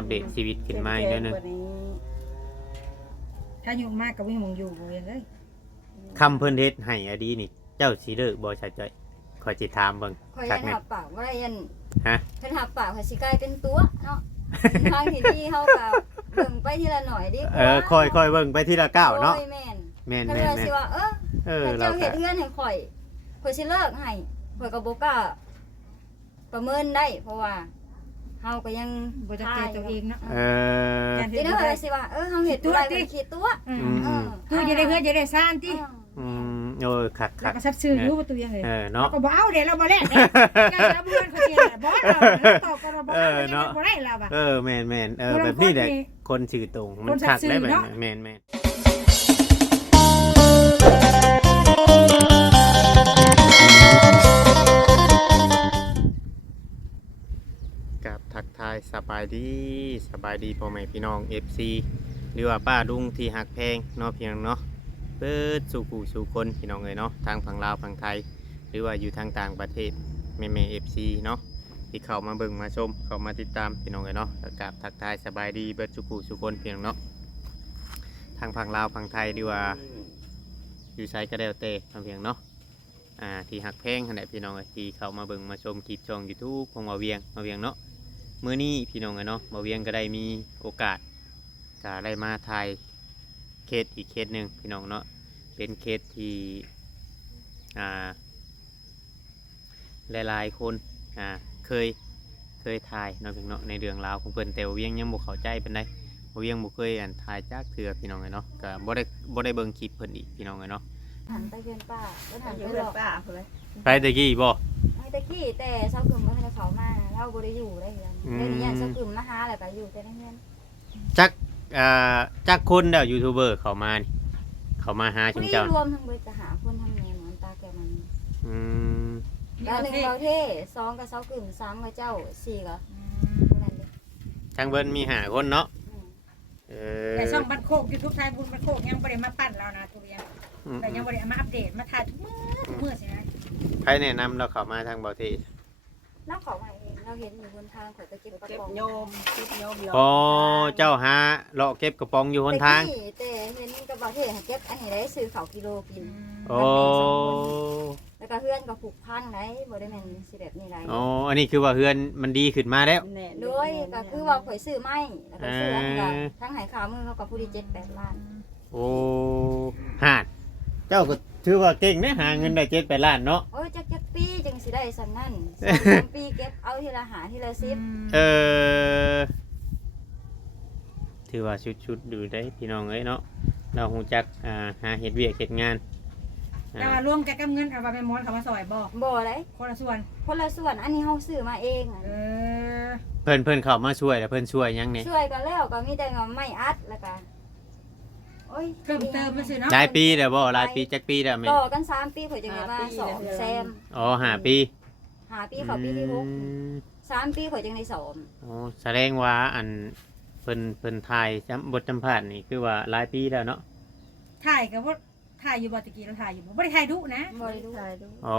อัปเดตชีวิตขึ้นมาอีกนิดนึง ถ้าอยู่มากก็วิ่งมองอยู่บ่ยังเอ้ย คำเพิ่นเฮ็ดให้อดีนี่เจ้าสิเลิกบ่ชาวจ้อยขอยสิถามเบิ่ง ข่อย คั ยั ก น แม่ หับปากว่าอะไรยัน ฮะ เพิ่นหับปากข่อยสิกลายเป็นตัวเนาะทางที่นี่เฮาก็เบิ่งไปทีละหน่อยดีกว่า ค่อยเบิ่งไปทีละก้าวเนาะ โอ้ยแม่น แม่น ถ้า แม่น เรา แม่น สิว่าถ้า เรา เจ้าเฮ็ ก็ ดเฮือนให้ข่อยสิเลิกให้ข่อยก็บ่กล้าประเมินได้ เพราะว่าเฮาก็ยัง บ่จะเจอตัวเองเนาะ ทีนี้ข่อยสิว่าเฮาเฮ็ดตัวได้เป็นขี้ตัว คือจะได้เฮือนจะได้ซ่านติ โอ้ยคัก แล้วก็ซับซึ้งรู้ว่าตัวยังเลย เนาะ ก็บ่เอาเดี๋ยวเราบ่แลกเด้แกจะบ่เฮือนเขาสิบ่เราตอบก็เราบ่เอาบ่ได้เราอ่ะ แม่นแบบนี้แหละคนชื่อตรงมันคักได้แบบแม่นกับทักทายสบายดีพ่อแม่พี่น้อง FC หรือว่าป้าลุงที่หักแพงเนาะพี่น้องเนาะเปิดสู่ผู้สู่คนพี่น้องเลยเนาะทางฝั่งลาวฝั่งไทยหรือว่าอยู่ทางต่างประเทศแม่ FC เนาะที่เข้ามาเบิ่งมาชมเข้ามาติดตามพี่น้องเลยเนาะกับทักทายสบายดีเปิดสู่ผู้สู่คนพี่น้องเนาะทางฝั่งลาวฝั่งไทยหรือว่าอยู่ไซก็ได้เตะเพียงเนาะที่หักแพงขนาดพี่น้องที่เข้ามาเบิ่งมาชมคลิปช่อง YouTube ของมาเวียงเนาะมื้อนี้พี่น้องเนาะมาเวียงก็ได้มีโอกาสจะได้มาถ่ายเคสอีกเคสหนึ่งพี่น้องเนาะเป็นเคสที่หลายๆคนเคยถ่ายเนาะพี่น้องในเรื่องราวของเพิ่นแต่ว่าเวียงยังบ่เข้าใจปานใดบ่เวียงบ่เคยถ่ายจักเทื่อพี่น้องเนาะก็บ่ได้เบิ่งคลิปเพิ่นอีกพี่น้องเนาะ หันไปเพื่อนป้าก็หันไป เพื่ ห อ ร น อก ป้าเพื่อน ไปตะกี้บ่ ให้ตะกี้แต่เช้ากึ่มบ่ทันเขามาเราบ่ได้อยู่ได้เฮือนได้นี่ยันเช้ากึ่มมาหาแล้วก็อยู่แต่ในเฮือน จักคนแล้วยูทูบเบอร์เข้ามานี่เข้ามาหาชุมเจ้าร วมทั้งเบิดจะหาคนทำแม่เหมือนตาแกมัน อืม แล้ว1เราเท่2ก็เช้ากึ่ม3ก็เจ้า4ก็นั่นเลย ทางเบิ่นมี5คนเนาะ แต่ช่องบ้านโคก YouTube ทายบุญบ้านโคกยังบ่ได้มาปั้นเรานะตัวยังแต่ยังบ่ได้มาอัปเดตมาถ่ายทุกมื้อสินะ ใครแนะนำเราเข้ามาทางเบาเท เราเขามาเองเราเห็นอยู่บนทางข่อยไปเก็บกระ เก็บ ป๋อง โยมเก็บโยม อ๋อเจ้าหาเลาะเก็บกระป๋องอยู่หนทาง แต่เห็นกระเป๋าเท่เก็บอันนี้ได้ซื้อเขากิโลกิน โอ้ แล้วก็เพื่อนก็ผูกพันได้บ่ได้แม่นสิแบบนี้ได้ อ๋ออันนี้คือว่าเฮือนมันดีขึ้นมาแล้ว โดยก็คือว่าข่อยซื้อไม้แล้วก็ซื้ออันก็ทั้งหายขาวมือเขาก็ผู้ดี7-8 ล้าน โอ้หาดเจ้าก็ถือว่าเก่งนะหาเงินได้7-8 ล้านเนาะ โอ้ยจักปีจังสิได้สันนั่น2-3 ปีเก็บเอาทีละหาทีละ10 ถือว่าชุดดูได้พี่น้องเอ้ยเนาะเราฮู้จักหาเฮ็ดเวียกเฮ็ดงาน แต่ว่ารวมกันกับเงินเอาว่าแม่มอนเขามาซอยบ่ บ่ได้ คนละส่วน คนละส่วนอันนี้เฮาซื้อมาเองอะ เพิ่นเข้ามาช่วยแล้วเพิ่นช่วยยังเนี่ย ช่วยกันแล้วก็มีแต่ว่าไม่อัดแล้วก็โอ้ย เพิ่มเติมมาสิเนาะ หลายปีแล้วบ่หลายปีจักปีแล้วแม่ ต่อกัน3 ปีข่อยจังได้มา2แซม อ๋อ5 ปี 5 ปีเข้าปีที่6 3 ปีข่อยจังได้2 อ๋อแสดงว่าอันเพิ่นถ่ายบทสัมภาษณ์นี่คือว่าหลายปีแล้วเนาะ ถ่ายกับว่าถ่ายอยู่บ่ตะกี้เราถ่ายอยู่บ่ได้ถ่ายดุนะ บ่ได้ดู อ๋อ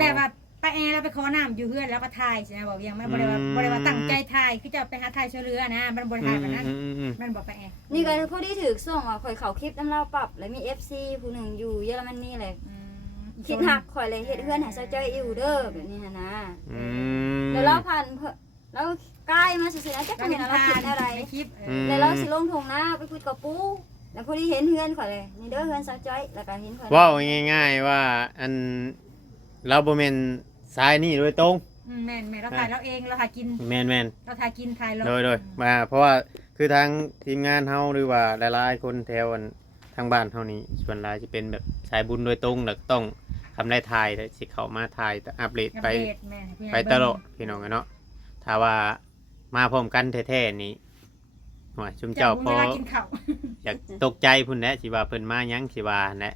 แบบว่าป้าแอเราไปขอน้ำอยู่เฮือนแล้วก็ถ่ายใช่ไหมบอกยังไม่บ่ได้ว่าตั้งใจถ่ายคือจะไปหาถ่ายช่วยเหลือนะมันบ่ได้ถ่ายแบบนั้นมันบอกป้าแอ นี่ก็พอดีถือส่งว่าข่อยเข้าคลิปน้ำเล่าปรับแล้วมี FC ผู้หนึ่งอยู่เยอรมนีเลยคิดหักข่อยเลยเฮ็ดเฮือนให้เซาจ้อยอยู่เด้อแบบนี้นะแล้วเราผ่านแล้วใกล้มาซื่อๆนะจักเป็นเราคิดอะไร ในคลิป แล้วเราสิลงทงหน้าไปคุยกับปู่แล้วพอดีเห็นเฮือนข่อยเลยนี่เด้อเฮือนเซาจ้อยแล้วก็เห็นข่อย ว้าวง่ายๆว่าอันเราบ่แม่นสายนี่โดยตรง แม่นเราถ่ายเราเองเราถ่ายกิน แม่น เราถ่ายกินถ่ายเรา โดยมาเพราะว่าคือทางทีมงานเฮาหรือว่าหลายๆคนแถวทางบ้านเฮานี่ส่วนหลายสิเป็นแบบสายบุญโดยตรงแล้วต้องทำได้ถ่ายสิเข้ามาถ่ายอัปเดตไปตลอดพี่น้องเนาะถ้าว่ามาพร้อมกันแท้ๆนี่หน่อยชุมเจ้าพอ กินข้าว อยากตกใจพุ่นแหละสิว่าเพิ่นมายังสิว่าแหละ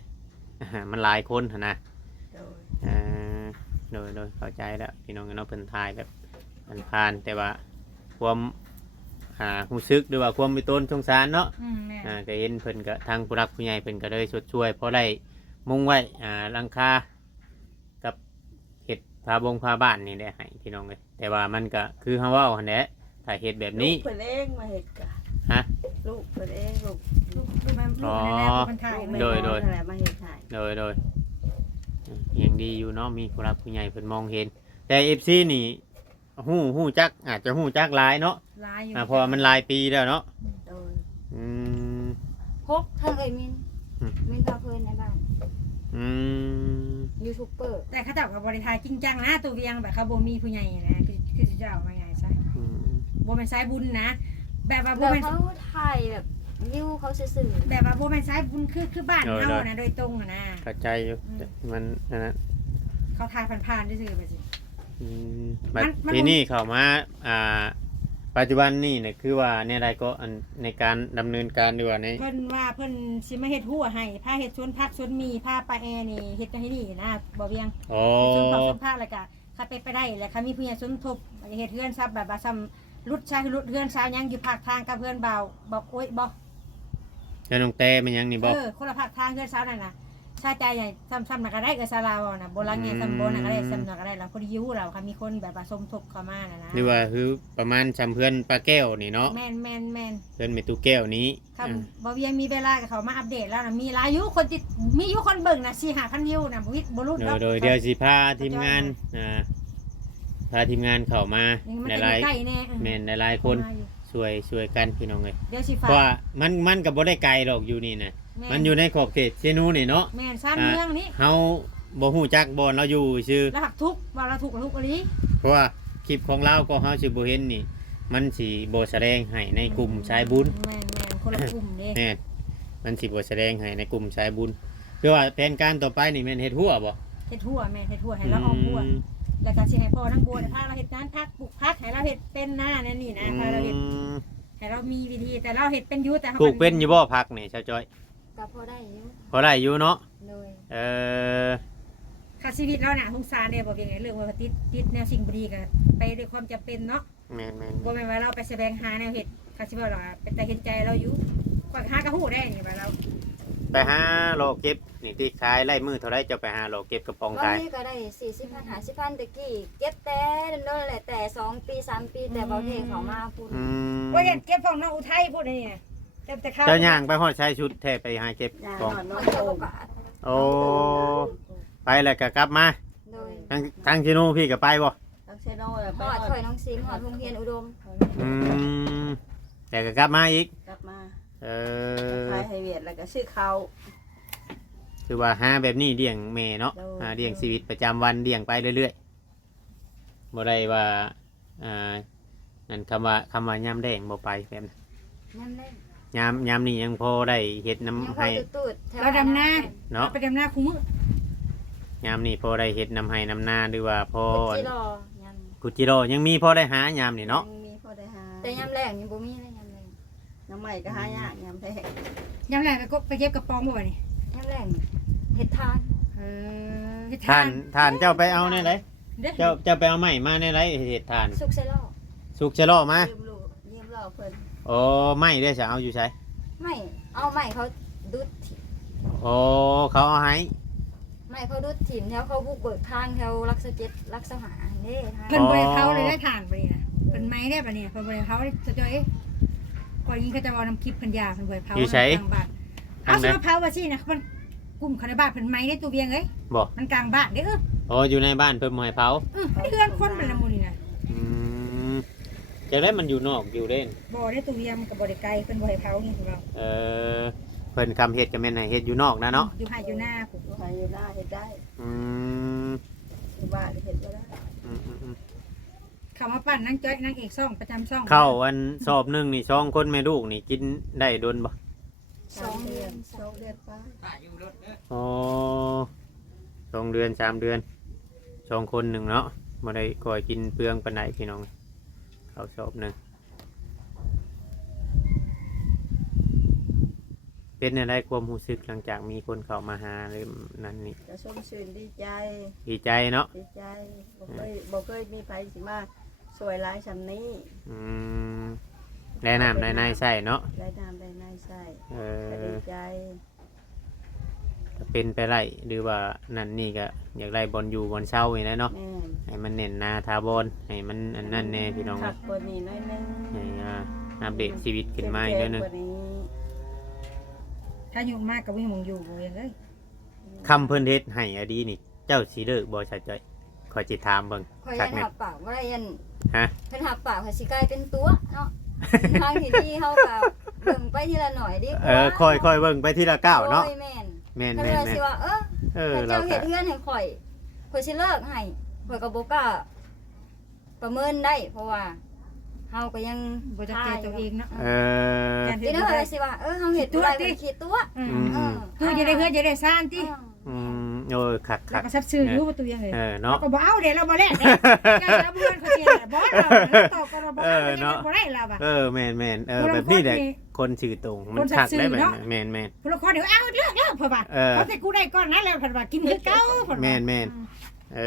มันหลายคนหั่นนะโดยเข้าใจแล้วพี่น้องเนาะเพิ่นทายแบบมันผ่านแต่ว่าความรู้สึกหรือว่าความมีต้นสงสารเนาะก็เห็นเพิ่นก็ทางผู้รักผู้ใหญ่เพิ่นก็เลยช่วยเพราะได้มุ่งไว้หลังคากับเฮ็ดพาบ้านนี่ได้ให้พี่น้องเลยแต่ว่ามันก็คือเฮาเว้าหั่นแหละ ถ้าเฮ็ดแบบนี้ ลูกเพิ่นเองมาเฮ็ดกะ ฮะ ลูกเพิ่นเองลูก ลูกมันลูกนั่นแหละคนถ่าย ลูก มัน แม่ โดย น้องนั่นแหละมาเฮ็ดให้ โดยยังดีอยู่เนาะมีผู้รักผู้ใหญ่เพิ่นมองเห็น แต่ FC นี่ฮู้จักอาจจะฮู้จักหลายเนาะ ลายอยู่ เพราะว่ามันหลายปีแล้วเนาะ โดย อืม พกทางเอ้ยมิน อืม มินพาเพิ่นในบ้าน อืม ยูทูบเบอร์ แต่เขาจับกับบริทายจริงจังนะตัวเวียงแบบเขาบ่มีผู้ใหญ่นะคือจะเอามาไงซะ อืม บ่เป็นสายบุญนะ แบบว่าบ่ แล้ว เป็น เขาถ่ายแบบวิวเขาซื่อ แบบว่าบ่เป็นสายบุญคือบ้านเฮานะโดยตรงอะนะ เข้าใจอยู่แต่มันอันนั้น เขาถ่ายผ่านๆซื่อๆไปสิ อืมบัด มัน ทีนี้เข้ามาปัจจุบันนี่เนี่ยคือว่าในรายก็อันในการดำเนินการดีกว่าใน เพิ่นว่าเพิ่นสิมาเฮ็ดหัวให้พาเฮ็ดสวนผักสวนมีพาปลาแอนี่เฮ็ดจังให้นี่นะบ่เวียง โอ้ สวนผักสวนผักแล้วก็ถ้าไปได้แล้วค่ะมีผู้ใหญ่สมทบเฮ็ดเฮือนซับแบบว่าซ้ำรุดชายรุดเฮือนชาวยังอยู่ภาคทางกับเพื่อนเบาบอกโอ๊ยบ่ แล้วน้องแต่มันยังนี่บ่ คนละภาคทางเฮือนชาวนั่นน่ะชาใจใหญ่ซ้ำๆน่ะก็ได้กับซาลาวน่ะโบราณไงซ้ำโบน่ะก็ได้ซ้ำน่ะก็ได้แล้วพอดีอยู่เราค่ะมีคนแบบว่าสมทบเข้ามาน่ะนะ หรือว่าคือประมาณจำเพื่อนปลาแก้วนี่เนาะ แม่น เพื่อนเมตุแก้วนี้ ครับบ่เวียงมีเวลาก็เขามาอัปเดตแล้วน่ะมีหลายอยู่คนติดมีอยู่คนเบิ่งน่ะ 4-5,000 วิวน่ะบ่รู้ โดยเดี๋ยวสิพาทีมงานพาทีมงานเข้ามา มัน ใน จะ หลาย ใกล้แน่ แม่นหลายๆคนช่วยกันพี่น้องเลย เดี๋ยวสิ เพ ฝาก ราะว่ามันก็บ่ได้ไกลหรอกอยู่นี่นะมันอยู่ในขอบเขตเชนูนี่เนาะ แม่นซ่านเมืองนี้ เฮาบ่ฮู้จักบ่เราอยู่ชื่อ แล้วหักทุกข์ว่าเราถูกทุกข์อีหลี เพราะว่าคลิปของเราก็เฮาสิบ่เห็นนี่ มันสิบ่แสดงให้ในกลุ่มสายบุญ แม่นคนละกลุ่มเด้ แน่มันสิบ่แสดงให้ในกลุ่มสายบุญคือว่าแผนการต่อไปนี่แม่นเฮ็ดหัวบ่ เฮ็ดหัวแม่เฮ็ดหัวให้เราออกหัวแล้วก็สิให้พ่อทั้งบัวพาเราเฮ็ดงานพักปลูกพักให้เราเฮ็ดเป็นหน้านั่นนี่นะพาเราเฮ็ดให้เรามีวิธีแต่เราเฮ็ดเป็นอยู่แต่ ปลูกเป็นอยู่บ่ผักนี่ชาวจ้อย ๆก็พอได้อยู่ พอได้อยู่เนาะ เลย เออ ค่าชีวิตเราน่ะสงสารเด้บ่เป็นไงเรื่องว่าติดแนวสิ่งบ่ดีก็ไปด้วยความจำเป็นเนาะ แม่น บ่แม่นว่าเราไปแสวงหาแนวเฮ็ดค่าชีวิตเราเป็นแต่เห็นใจเราอยู่ก็หากระหู้ได้นี่ว่าเรา ไปหาโลเก็บนี่ที่ขายไล่มือเท่าไรจะไปหาโลเก็บกระป๋อง บาง ขาย ทีก็ได้40,000 50,000ตะกี้เก็บแต่นั่นแหละแต่2ปี3ปีแต่บ่เทเขามาพูด อืม ว่าเฮ็ดเก็บของน้องอุทัยพูดนี่น่ะเก็บแต่ข้าว เจ้าย่างไปหอดใช้ชุดแท้ไปหาเก็บ ย่าง ของ นอนน มั อน น ก็ โอ บ่ ม กะ โอ้ไปแล้วก็กลับมา โดย ทางชิโนูพี่ก็ไปบ่ ทักเซโน่แล้ว ฮ ไป อด นอน ข่อยน้องซิมฮอดโรงเรียนอุดม อืมแต่ก็กลับมาอีก กลับมา เออ ขายให้เวียดแล้วก็ซื้อข้าว คือว่าหาแบบนี้เลี้ยงแม่เนาะ โดย เลี้ยงชีวิตประจำวันเลี้ยงไปเรื่อยๆบ่ได้ว่านั่นคำว่ายามแดงบ่ไปแบบนั้น นั่นแหละ ยามนี้ยังพอได้เฮ็ด ยัง น้ำ พอ ให้ ตูดๆแถว เราดำนา เนาะ ไปดำนาคู่มื้อย ามนี้พอได้เฮ็ดน้ำให้น้ำนาหรือว่าพอ จิรอยัง กุจิโร่ยังมีพอได้หายามนี่เนาะ ยังมีพอได้หา แต่ยามแรกนี่บ่มีเลยยามแรก น้ำใหม่ก็หายากยำแท้ ยามแรกก็ไปเก็บกระป๋องบ่นี่ ยามแรกนี่เฮ็ดทาน เฮ็ด ท่านเจ้าไปเอาในไหน เด้อ เจ้าไปเอาไม้มาในไหนเฮ็ดท่าน สุกเซลอ สุกชะโลอมา ยืมลูกยืมเราเพิ่น โอ้ไม้ได้จะเอาอยู่ใช้ ไม่เอาไม่เขาดุดถิ่ม โอ้เขาเอาให้ ไม่เขาดุดถิ่มแถวเขาบุกเบิกทางแถวรักษาเจ็ดรักษาหาเด้ทาง เพิ่นบ่ได้เผาเลยได้ทานไปนี่นะเพิ่นไม้ได้ปะเนี่ยเพิ่นบ่ได้เผาได้จะจ้อยก่อนยิงเขาจะเอาน้ำคลิปเพิ่นยาเพิ่นบ่ได้เผาทางบ้านเอาสิมาเผาว่าสินะมันกลุ่มคณะบ้านเพิ่นไม้ได้ตัวเวียงเอ้ย บ่ มันกลางบ้านเด้อ โอ้อยู่ในบ้านเพิ่นบ่ให้เผา เพื่อนคนเป็นละมุนี่นะ อืมจังได๋มันอยู่นอกอยู่เด่น บ่ได้ตัวเวียงกับบ่ได้ไกลเพิ่นบ่ให้เผานี่ของเรา เออเพิ่นคำเฮ็ดก็แม่นให้เฮ็ดอยู่นอกนะเนาะ อยู่ให้อยู่หน้าผม อยู่ไผอยู่หน้าเฮ็ดได้ อืม อยู่บ้านเฮ็ดบ่ได้ อืม เขามาปั้นนั่งจ้อยนั่งเอกซ่องประจำซ่อง เข้าอันสอบหนึงนี่2คนแม่ลูกนี่กินได้โดนบ่ 2 เดือน2 เดือนป้า อ๋อ2 เดือน3 เดือน2 คนหนึ่งเนาะบ่ได้ก่อยกินเปลืองปานใดพี่น้องเข้าสอบหนึงเป็นอะไรความรู้สึกหลังจากมีคนเข้ามาหาหรือนั่นนี่ จะชมชื่นดีใจ ดีใจเนาะ ดีใจบ่เคยมีไผสิมาสวยหลายซำนี้ อืมแนะนำในใส่เนาะ ได้น้ำได้นายใส่ เอ ก็ดี อ ใจ ก็เป็นไปไรหรือว่านั่นนี่ก็ อยากได้บอลอยู่บอลเช่าอย่างนั้นเนาะ แม่น ให้มันเน้นหนาทาบอลให้มันอันนั้นแน่พี่น้อง ขับกว่านี้น้อยนึง ให้อัปเดตชีวิตขึ้นมาอีกนิดนึง กว่านี้ ถ้าอยู่มากก็วิ่งมองอยู่บ่เวียงเอ้ย คำเพิ่นเฮ็ดให้อดีนี่เจ้าสิเลิกบ่ชัดจ้อยขอจิถามเบิ่ง ข่อย คั ยั ก น แม่ หับปากบ่ได้ยัน ฮะ เพิ่นหับปากข่อยสิกลายเป็นตัวเนาะทางที่นี่เฮาก็เบิ่งไปทีละหน่อยดีกว่า ค่อยเบิ่งไปทีละก้าวเนาะ โอ้ยแม่น แม่น ถ้า แม่น เรา แม่ สิ น ว่าถ้า เรา เจ้า ก็ เฮ็ดเฮือนให้ข่อยสิเลิกให้ข่อยก็บ่กล้าประเมินได้ เพราะว่าเฮาก็ยัง บ่จะเจอตัวเองเนาะ เออ การ ที เฮ็ด นี้ บ่ ข่อ ได้ ยสิว่าเฮาเฮ็ดตัวได้เป็นขี้ตัว อืม อืม คือจะได้เฮือจะได้ซ่านติ อืมโอ้ยคัก แล้วก็ซับซื้ออยู่บ่ตัวเวียงเลย เนาะ ก็บ่เอาเด้เราบ่แลกเด้แกเราบ่เงินเขาเสียบ่เราตอบก็เราบ่เอาบ่ได้เราอ่ะ แม่นแบบนี้แหละคนชื่อตรงมันคักได้แบบแม่น ผู้ละคนเดี๋ยวเอาเลิกเพิ่นว่าเขาแต่กูได้ก่อนนั้นแล้วเพิ่นว่ากินคือเก่าเพิ่น แม่นเอ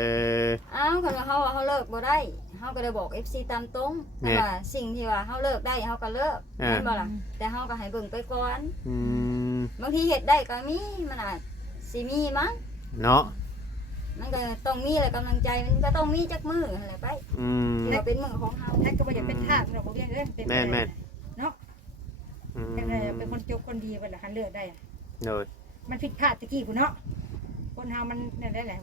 อ อ้าวคนว่าเฮาเลิกบ่ได้เฮาก็ได้บอก FC ตามตรงแต่ว่าสิ่งที่ว่าเฮาเลิกได้เฮาก็เลิกแม่นบ่ล่ะแต่เฮาก็ให้เบิ่งไปก่อน อืม บางทีเฮ็ดได้ก็มีมันอาจสิมีมั้ง เนาะ มันก็ต้องมีแหละกำลังใจมันก็ต้องมีจักมืออะไรไป อืม ที่ว่าเป็นมือของเฮา นั่นก็บ่จะเป็นทาสเราบ่เรียนเด้เป็น แม่น เนาะ อืม เป็นคนจบคนดีเพิ่นล่ะคันเลิกได้ โดย มันผิดพลาดตะกี้พุ่นเนาะคนเฮามันนั่นได้แหละ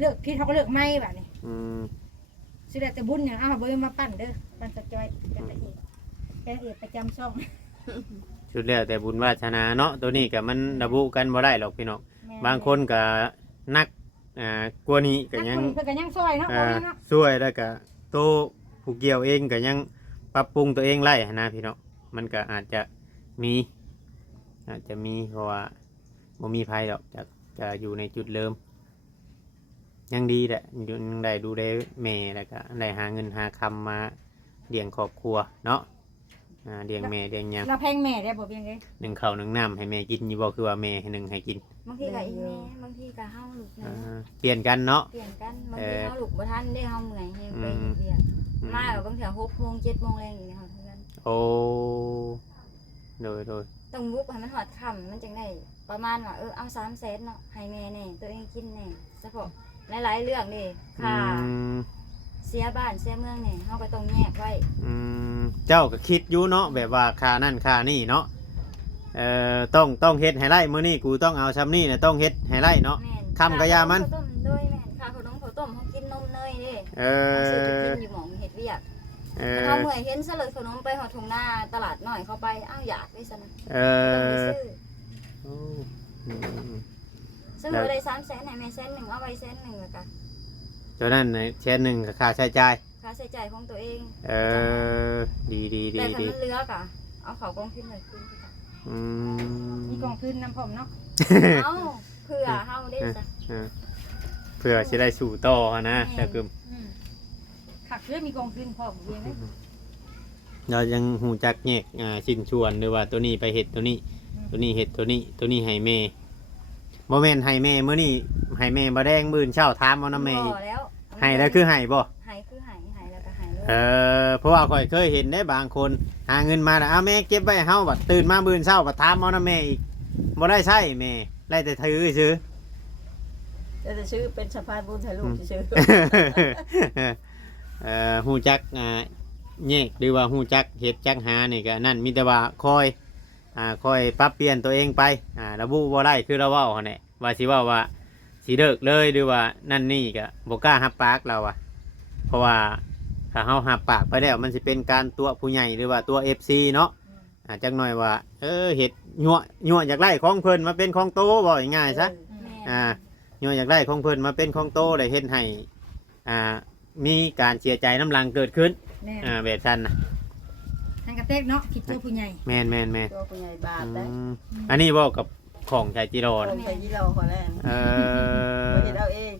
เลิกผิดเฮาก็เลิกใหม่บัดนี้ อืม สิได้แต่บุญหยังเอาบ่มาปั้นเด้อปั้นตะจอยเป็นตะกี้เป็นเอกประจำช่อง ชุดแล้วแต่บุญวาสนาเนาะตัวนี้ก็มันระบุกันบ่ได้หรอกพี่น้องบางคนก็นักกว่านี้ก็ยัง เพิ่นก็ยังซอยเนาะบ่เนาะ ช่วยแล้วก็โตผู้เกี่ยวเองก็ยังปรับปรุงตัวเองไล่นะพี่น้องมันก็อาจจะมีเพราะว่าบ่มีภัยหรอกจะอยู่ในจุดเริ่มยังดีแหละยังได้ดูแลแม่แล้วก็ได้หาเงินหาคำมาเลี้ยงครอบครัวเนาะเลี้ยงแม่เลี้ยงหยัง เราแพงแม่ได้บ่เพียงเด้ หนึ่งข้าวหนึ่งน้ำให้แม่กินอยู่บ่คือว่าแม่ให้หนึ่งให้กิน บางทีก็อีแม่บางทีก็เฮาลูกนะ เปลี่ยนกันเนาะ เปลี่ยนกันบางทีเฮาลูกบ่ทันได้เฮาเมื่อยให้ไปเรียน อืม มาก็บางเทื่อ6 โมง 7 โมงแรงอีกนะคะเพื่อน โอ้โดย ต้องบุกให้มันฮอดค่ำมันจังได้ประมาณว่าเอา300,000เนาะให้แม่แน่ตัวเองกินแน่เฉพาะหลายๆเรื่องนี่ค่าเสียบ้านเสียเมืองนี่เฮาก็ต้องแยกไว้ เจ้าก็คิดอยู่เนาะแบบว่าค่านั่นค่านี่เนาะต้องเฮ็ดให้ไร่มื้อนี้กูต้องเอาซ้ำนี่นะต้องเฮ็ดให้ไร่เนาะ แม่น คำกะยามัน ข้วต้ด้วยแม่นค่าขนมข้าวต้มเฮากินนมเนยเด้ เอ เฮาซื้อไป อ กินอยู่หม่องเฮ็ดเวียก เอ แต่ อ เฮาเมื่อยเห็นซะเลยขนมไปหอดทุ่งนาตลาดน้อยเข้าไปอ้าวอยากได้ซะนะ เอ ต้องไป อ ซื้อ โอ้อืม ซื้อบ่ได้300,000ให้แม่100,000เอาไว้100,000แล้วก็ ตัวนั้นน่ะแชร์หนึ่งกับค่าใช้จ่าย ค่าใช้จ่ายของตัวเอง เออดี แต่ถ้ามันเหลือก็เอาเข้ากองทุนเลยคืน อืม มีกองทุนน้ำผมเนาะ เอาเพื่อเฮาได้ซะ เพื่อสิได้สู่ต่อนะแต่คือ ขักเรื่องมีกองทุนพร้อมเพียงเด้ เรายังหูจักแยกชิ้นชวนหรือว่าตัวนี้ไปเห็ดตัวนี้ ตัวนี้เห็ดตัวนี้ให้แม่บ่แม่นให้แม่มื้อนี้ให้แม่บ่แดงมื้อเช้าถามเอานำแม่อีก บ่แล้ว ให้แล้วคือให้บ่ ให้คือให้แล้วก็ให้เลย เพราะว่าข่อยเคยเห็นได้บางคนหาเงินมาแล้วแม่เก็บไว้ให้เฮาบัดตื่นมามื้อเช้าบัดถามเอานำแม่อีกบ่ได้ใช้แม่ได้แต่ถือซื้อ จะชื่อเป็นสะพานบุญให้ลูกชื่อ ฮู้จักแยกหรือว่าฮู้จักเฮ็ดจักหานี่ก็นั่นมีแต่ว่าคอยปรับเปลี่ยนตัวเองไประบุบ่ได้คือเราเว้าหั่นแหละว่าสิเว้าว่าสิเลิกเลยหรือว่านั่นนี่ก็บ่กล้ารับปากเราอ่ะเพราะว่าถ้าเฮารับปากไปแล้วมันสิเป็นการตัวผู้ใหญ่หรือว่าตัว FC เนาะจักหน่อยว่าเฮ็ดยั่วอยากไล่ของเพิ่นมาเป็นของโตบ่ง่ายๆซะ แม่ ยั่วอยากได้ของเพิ่นมาเป็นของโตเลยเฮ็ดให้มีการเสียใจน้ำหลังเกิดขึ้น แม่ แบบนั้นนะ ทางกระเตกเนาะคิดตัวผู้ใหญ่ แม่น ตัวผู้ใหญ่บาทได้ อันนี้บอกกับของชายจิโร คน นใส่ยี่เราขอแรง เออ เห็นเอาเอง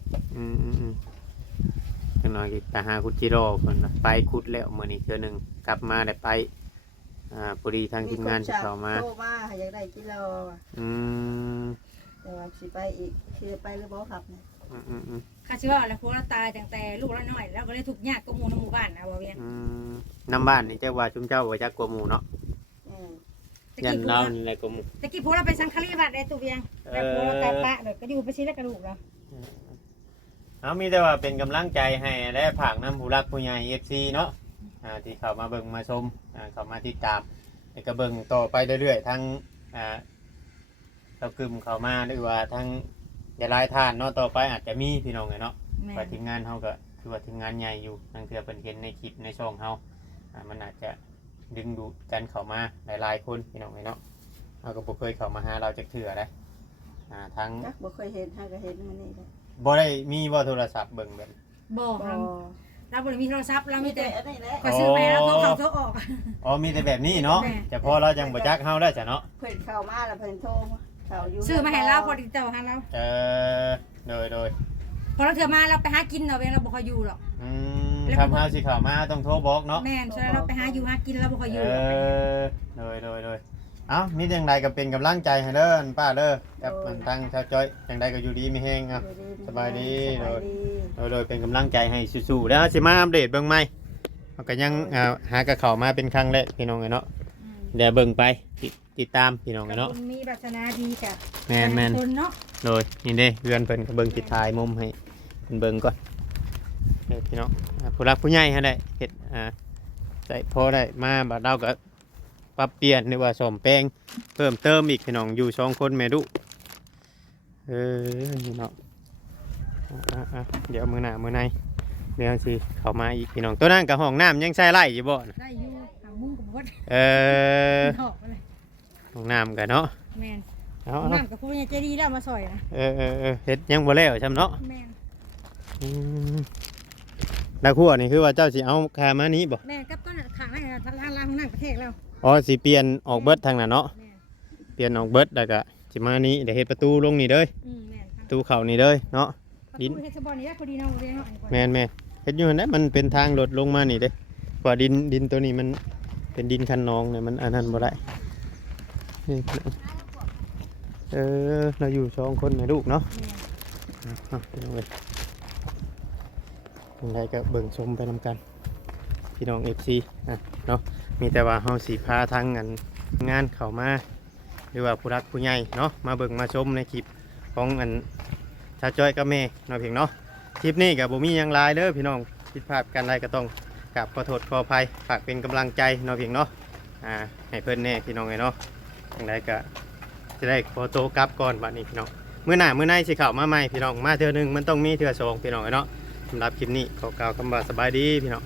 จังหน่อยไปหาคุณจิโร่คนน่ะไปขุดแล้วมื้อนี้เทื่อหนึงกลับมาได้ไปพอดีทางทีมงานที่เข้ามา โตมาอยากได้กิโล อืม แต่ว่าสิไปอีกคือไปหรือบ่ครับเนี่ย ข้าชื่อว่าแล้วพวกเราตายตั้งแต่ลูกเราน้อยแล้วก็เลยถูกยากก็หมู่ในหมู่บ้านนะบ่เวียง น้ำบ้านนี่เจ้าว่าชุมเจ้าว่าจักกว่าหมู่เนาะ ตะ ยัน กี้พว เรา ก นี่แหละกว่าหมู่ ตะกี้พวกเราไปสังฆลีบัตรในตู้เวียงแล้วพวกเราตายปะเดี๋ยวก็อยู่ไปชี้แล้วกระดูกเรา เอามีแต่ว่าเป็นกำลังใจให้และผากน้ำผู้รักผู้ใหญ่ FC เนาะที่เข้ามาเบิ่งมาชมเข้ามาติดตามแล้วก็เบิ่งต่อไปเรื่อยๆทั้งเรากึมเข้ามาหรือว่าทั้งอย่าลายทานเนาะต่อไปอาจจะมีพี่น้องเนาะ แม่ ว่าทีมงานเฮาก็คือว่าทีมงานใหญ่อยู่นั่นคือเพิ่นเห็นในคลิปในช่องเฮามันอาจจะดึงดูดกันเข้ามาหลายๆคนพี่น้องเนาะเฮาก็บ่เคยเข้ามาหาเราจักเทื่อได้ทั้ง จักบ่เคยเห็นหาก็เห็นมื้อนี้แหละ บ่ได้มีบ่โทรศัพท์เบิ่งแบบ บ่ บ่ ทำเราบ่ได้มีโทรศัพท์เรามีแต่ อันนี้แหละ ก็ซื้อไปแล้วก็เข้าโทรออก อ๋อมีแต่แบบนี้เนาะ แม่ แต่พอเราจังบ่จักเฮาได้จ้ะเนาะ เพิ่นเข้ามาแล้วเพิ่นโทรมาเข้าอยู่ ซื้อมาให้เราพอดีเจ้าหาเรา โดย พอเราเถื่อมาเราไปหากินเราเองเราบ่ค่อยอยู่หรอก ทำเฮาสิเข้ามาต้องโทรบอกเนาะ แม่นใช่เราไปหาอยู่หากินเราบ่ค่อยอยู่ โดยเอ้ามีจังใดก็เป็นกำลังใจให้เด้อป้าเด้อกับมันทางชาวจ้อยจังใดก็อยู่ดีมีแฮงครับ สบายดี โดยเป็นกำลังใจให้สู้ๆแล้วสิมาอัปเดตเบิ่งใหม่เราก็ยังหากระเข้ามาเป็นครั้งแรกพี่น้องเนาะเดี๋ยวเบิ่งไปติดตามพี่น้องเนาะ คุณมีบัตรนาดีกับ แม่น คนเนาะ โดยนี่เด้เพื่อนเพิ่นก็เบิ่งติดท้ายมุมให้เพิ่นเบิ่งก่อนเด้อพี่น้องผู้รักผู้ใหญ่ฮะได้เฮ็ดใส่พอได้มาบัดเราก็ปรับเปลี่ยนหรือว่าซ่อมแปลงเพิ่มเติมอีกพี่น้องอยู่2คนแม่ดุนี่เนาะเดี๋ยวมื้อหน้ามื้อในเดี๋ยวสิเข้ามาอีกพี่น้องตัวนั้นก็ห้องน้ำยังใช้ไล่อยู่บ่น่ะ ได้อยู่หามุ้งกับวัด ถอกไปเลย ห้องน้ำกันเนาะ แม่น เอา น้ำกับผู้ใหญ่ใจดีแล้วมาซอยนะ เฮ็ดยังบ่แล้วจำเนาะ แม่น แล้วขั้วนี่คือว่าเจ้าสิเอาคามานี้บ่ แม่นกับต้นขางนั่นทางล่างนั่งประเทศแล้ว อ๋อสิเปลี่ยนออกเบิดทางนั้นเนาะ แม่น เปลี่ยนออกเบิดแล้วก็สิมานี้เดี๋ยวเฮ็ดประตูลงนี่เด้อ แม่น ประตูเข้านี่เด้อเนาะ ดินเฮ็ดสบอนนี่ได้พอดีเนาะเรียนเนาะ แม่นเฮ็ดอยู่นั่นแหละมันเป็นทางรถลงมานี่เด้กว่าดินตัวนี้มันเป็นดินคันนองเนี่ยมันอันนั้นบ่ได้นี่เราอยู่2คนแม่ลูกเนาะพี่น้องเอ้ยยังไงก็เบิ่งชมไปนำกันพี่น้อง FC เนาะมีแต่ว่าเฮาสิพาทางงานเข้ามาหรือว่าผู้รักผู้ใหญ่เนาะมาเบิ่งมาชมในคลิปของชาจ้อยกับแม่เนาะเพียงเนาะคลิปนี้ก็บ่มีหยังหลายเด้อพี่น้องผิดพลาดกันใดก็ต้องกราบขอโทษขออภัยฝากเป็นกำลังใจเนาะเพียงเนาะให้เพิ่นแน่พี่น้องเนาะจังไดก็จะได้ขอโตวกลับก่อนบัดนี้พี่น้องมื้อหน้ามื้อในสิเข้ามาใหม่พี่น้องมาเทื่อนึงมันต้องมีเทื่อสองพี่น้องเนาะสำหรับคลิปนี้ขอกล่าวคำว่าสบายดีพี่น้อง